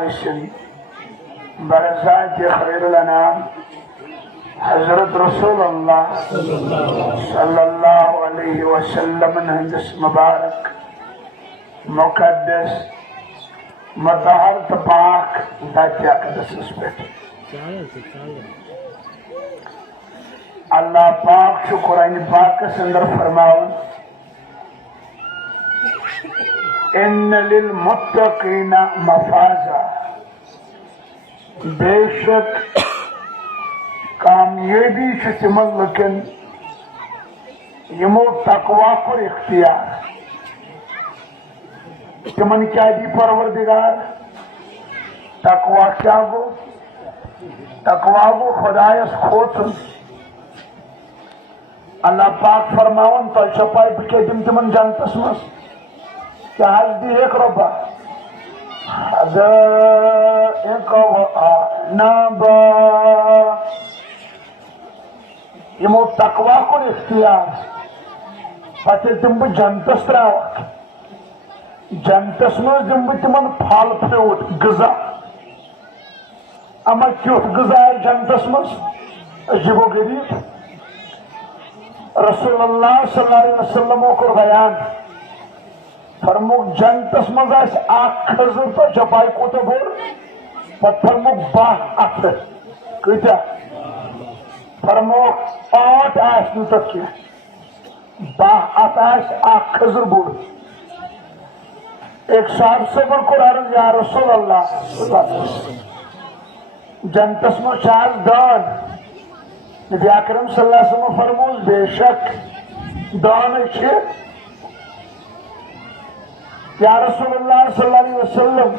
ٲسِن برزات خیر الانام حضرت رسول اللہ صلی اللہ علیہ وسلم ہندس مبارک مقدس مطہر تو پاک دات اقدس پہ اللہ پاک چھو قرآن پاک اندر فرماؤن ان للمتقین مفازا بے شک کامیابی چھ تمن لکن یمو تقوا کو اختیار تمن کیا دی پروردگار تقوا کیا گو تقوا گو خدایس کھوتن اللہ پاک فرماون تو چھپائی بکے دم تمن جانتس مس کیا حج دی ایک ربا حدائق و اعنابا یمو تقوا کو اختیار پتہ دم بہ جنتس تراوک جنتس مز دم بہ تمن پھل فروٹ غذا اما کیوت غذا ہے جنتس مز عجیب و غریب رسول اللہ صلی اللہ علیہ وسلم کو بیان فرموک جنتس مز آس اخ کھزر تو چپائی کوتا بور پتہ فرموک باہ اخر کتا فرموک آٹھ آس نو تک کیا باہ ات آس اخ کھزر بور ایک صاحب صبر کو عرض یا رسول اللہ جنتس مز چاہز دان نبی اکرم صلی اللہ علیہ وسلم فرموز بے شک دان چھے یا رسول اللہ صلی اللہ علیہ وسلم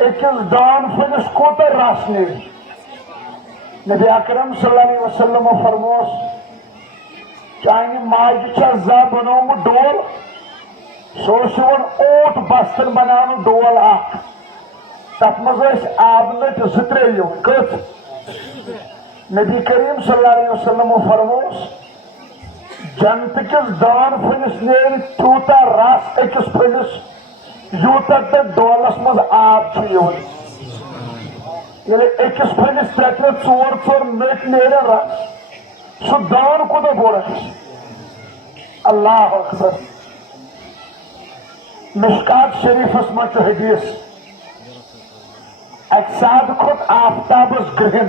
اکس دان فنس کوتا راس نیوی نبی اکرم صلی اللہ علیہ وسلم فرموز چاہنی ماجی چھا زا بنوم ڈول سوسون اوٹ بستن بنانو ڈول آک تف مزیس آبنت زتریلیو کت نبی کریم صلی اللہ علیہ وسلم فرموز جنت کس دان پھنس نیر تیوتا رس اکس پھنس یوتا تے ڈولس مز آب چھ یعنی اکس پھنس ترے ژور ژور نٹ نیرن رس سو دان کوتا بوڑا اللہ اکبر مشکات شریفس مچ حدیث اکساد کھت آفتابس گرہن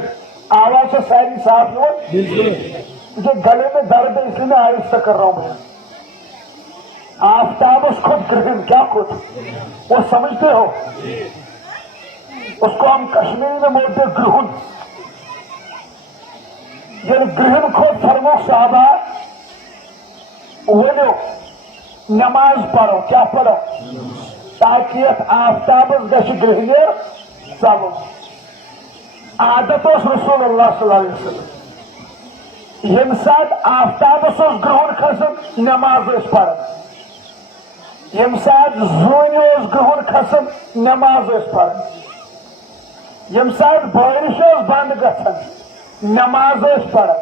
آواز سے ساری صاف ہو مجھے گلے میں درد ہے اس لیے میں آہستہ کر رہا ہوں آفتاب اس خود گرہن کیا خود وہ سمجھتے ہو اس کو ہم کشمیری میں بولتے گرہن یعنی گرہن خود فرمو صحابہ ولو نماز پڑھو کیا پڑھو تاکہ آفتاب اس گش گرہنیر چلو عادت رسول اللہ صلی اللہ علیہ وسلم یم سات آفتاب گرہن کھسن نماز پڑھن یم سات زون گرہن کھسن نماز پڑھن یم سات بارش بند گھن نماز پڑھن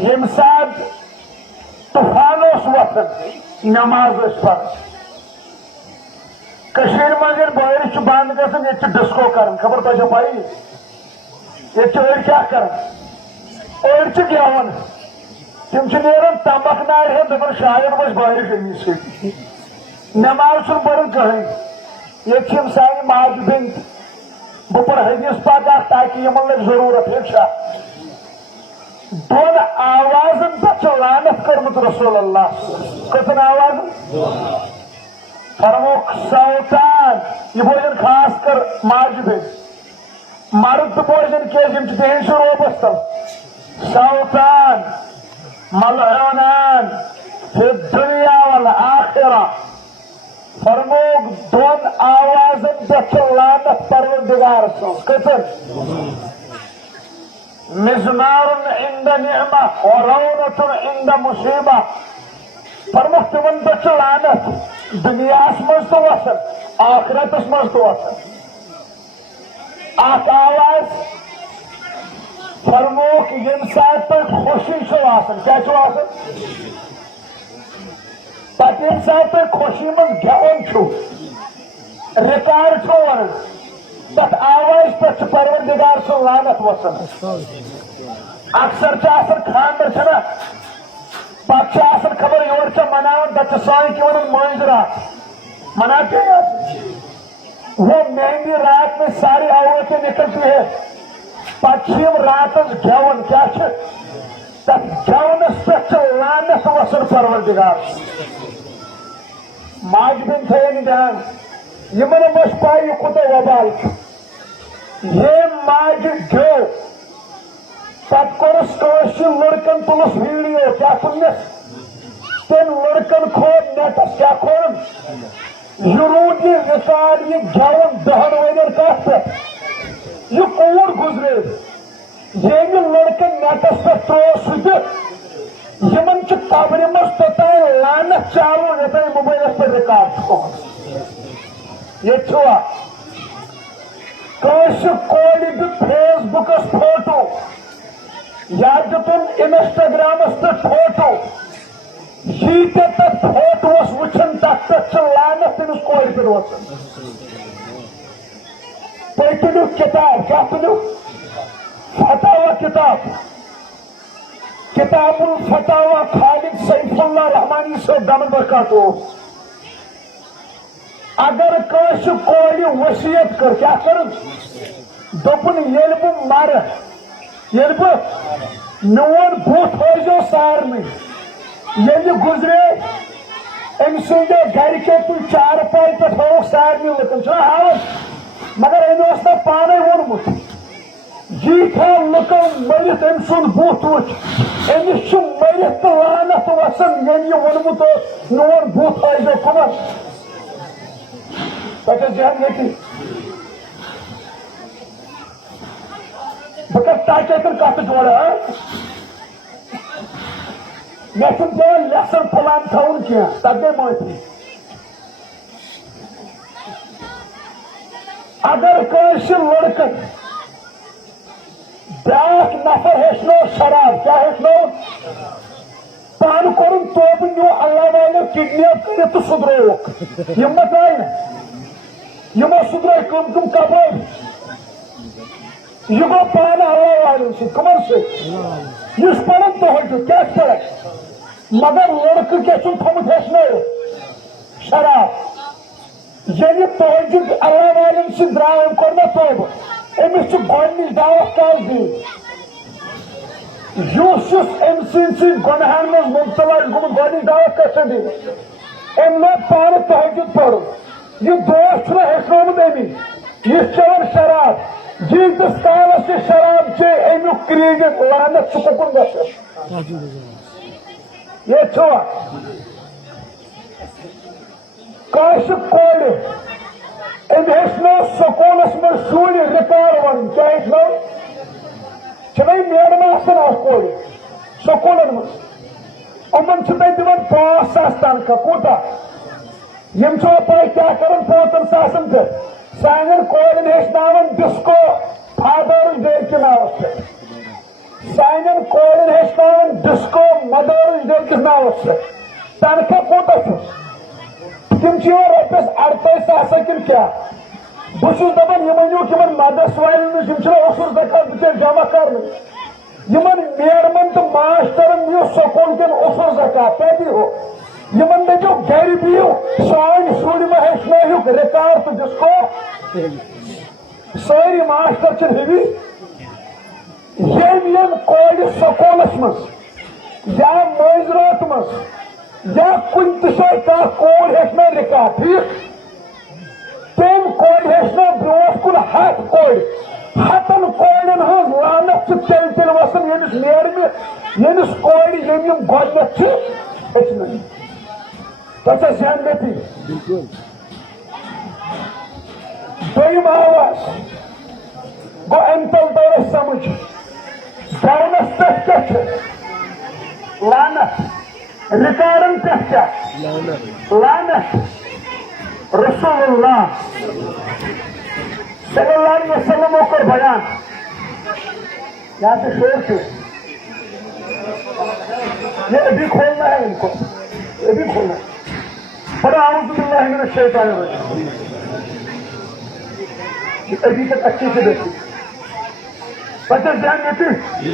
یم سات طوفان وتھن نماز پڑھن کشمیر مگر بارش بند گھن یہ ڈسکو کرن خبر تجھے پائی یہ أڑ کیا کرن أڑ گیون تم نیران تمبکھ نار ہن دپان شاید وس بارش امی سی نماز چھ پڑھن کہین یہ سانہ ماجہ بین بہ پڑھ حدیث پاک تاکہ یمن لگ ضرورت ہے دون آوازن پہ لعنت کرمت رسول اللہ کتن آواز فرموک سوتان یہ بوزن خاص کر ماجہ بین مرد تو بوزن کیازِ تہندس روبس تل سوتان ملعونان فی الدنیا والآخرہ فرموک دون آوازن پہ لعنت پروردگار سن کتن مزمار عند نعمہ ورونت عند مصیبہ فرموک تمن پہ لعنت دنیاس مز تو وسن آخرتس مز تو وسن اخ آواز فرموک یم سات تک خوشی آسان کیا آسان پتہ یم سات تک خوشی من گیون ریکارڈ چھو ون تک آواز پہ پروردگار سن لعنت وسان اکثر خاندر چھنا پتہ خبر یور مناون تک سان کی ون ماض رات مناتے ہیں وہ مہندی رات میں ساری عورتیں نکلتی ہے پچھم رات گون کیا گونس پہ لعنت وسان پروردگار ماج بن تھین دھیان یمن مش پائی کوتہ وبال یہ ماج گو پت کورس لڑکن تلس ویڈیو کیا تلنس تم لڑکن کھول نیٹس کیا کھول یہ روٹ یہ ریکارڈ یہ گون 10 ورین کت پہ یہ کور گزرے یہ لڑکن نیٹس پہ ترو سہ یمن قبر مز توتان لعنت چالو یوتان موبائلس پہ ریکارڈ یہ چھوا کور دیت فیس بکس فوٹو یا دتن انسٹاگرامس پہ فوٹو یہ تک فوٹوس وچھن تک پہ لعنت تمس کور پہ روزان تھی تلو کتاب کیا تلو فتاوا کتاب الفتاوا خالد سیف اللہ رحمانی صاحب دامن برکاتہ اگر کس کور وصیت کر کیا کر دپن یل بہ مر یل بہ میون بت ہو سارن یل گزرے ام سند گرکے تھی چار پائی پہ تھوک سارے لکن چھ ہاون مگر ام نا پانے وونمت ییتھا لکن مرت ام سند بت وچ امس مرت تو لعنت وسان یم یہ وونمت میون بت ہو کمن پتہ ذہن یتی بہ کر تاکہ کت جوڑا مے پیان لیسن پلان تھون کی تک گئی معافی اگر کس لڑکن بیاکھ نفر ہیچنو شراب کیا ہیچنو پان کورن توب نیو اللہ والے کڈنیپ کرت تو سدروک ہمت آئی نا یمو سدرو کم کپر یہ گو پان اللہ والن سی کمن سی اس پڑھن تہجد کیا پڑھ مگر لڑکہ کیا تھومت ہیچنو شراب یل تہجد اللہ والن سی درا کور نا توب امس گۄڈنِچ دعوت کال دِنۍ یُس ام سٕنٛدۍ گۄنہن منٛز مبتلا گوٚمُت گۄڈنِچ دعوت کتھ چھِ دِنۍ أمۍ لوگ پانہٕ تہجد پرُن یہ دوست چھُنہ ہیٚچھنومُت أمی یہِ چٮ۪وان شراب جیٖتِس کالس یہِ شراب چے امیُک کریٖڈِٹ لعنت چھُ کُکُن گژھان ییٚتہِ چھُوا کٲنٛسہِ کورِ ام ہیچنو سکولس من شُرۍ رِکارڈ ون کیا ہیچنو چھنائی میڈم آسان اکھ کور سکولن من امن چھ تتہِ دِوان 5,000 تنخواہ کوٗتاہ یم چھو پاے کیا کرن 5,000 پہ سانٮ۪ن کورٮ۪ن ہیچناون ڈسکو فادرس ڈے کہِ ناوس پہ سانٮ۪ن کورٮ۪ن ہیچناون ڈسکو مدرس ڈے کِس ناوس پہ تنخواہ کوٗتاہ چھُ تم رۄپیس 48,000 کن کیا بہت دپان یہ مدرس والن نش اوسر زکات بچے جمع کرنے میڈمن تو ماسٹرن دیو سکول کن اوسر زکات کیا دیو دپو گر بہو سان شر ما ہیچنوک ریکارڈ تو ڈسکو ساری ماسٹر ہبی یم کور سکولس مز یا معذرات مز یا کن تشائی کا کور ہیچنو ریکارڈ ٹھیک تم کور ہیچنو برونٹ کن 100 کور 100 کورن ہز لعنت چل تیل وسان یمس نیرمہ یمس کور یم گۄڈنیتھ ہیچنو تتھ ذہن نتی دویم آواز گو ام تل تر سمجھ گونس پہ کیا لعنت ریکارڈن پہ کیا لعنت رسول اللہ صلی اللہ علیہ وسلم کو بیان یہاں سے شور سے یہ ابھی کھولنا ہے ان کو ابھی کھولنا ہے بڑا اعوذ باللہ من الشیطان الرجیم ابھی تک اچھے سے بیٹھے بچے دھیان دیتے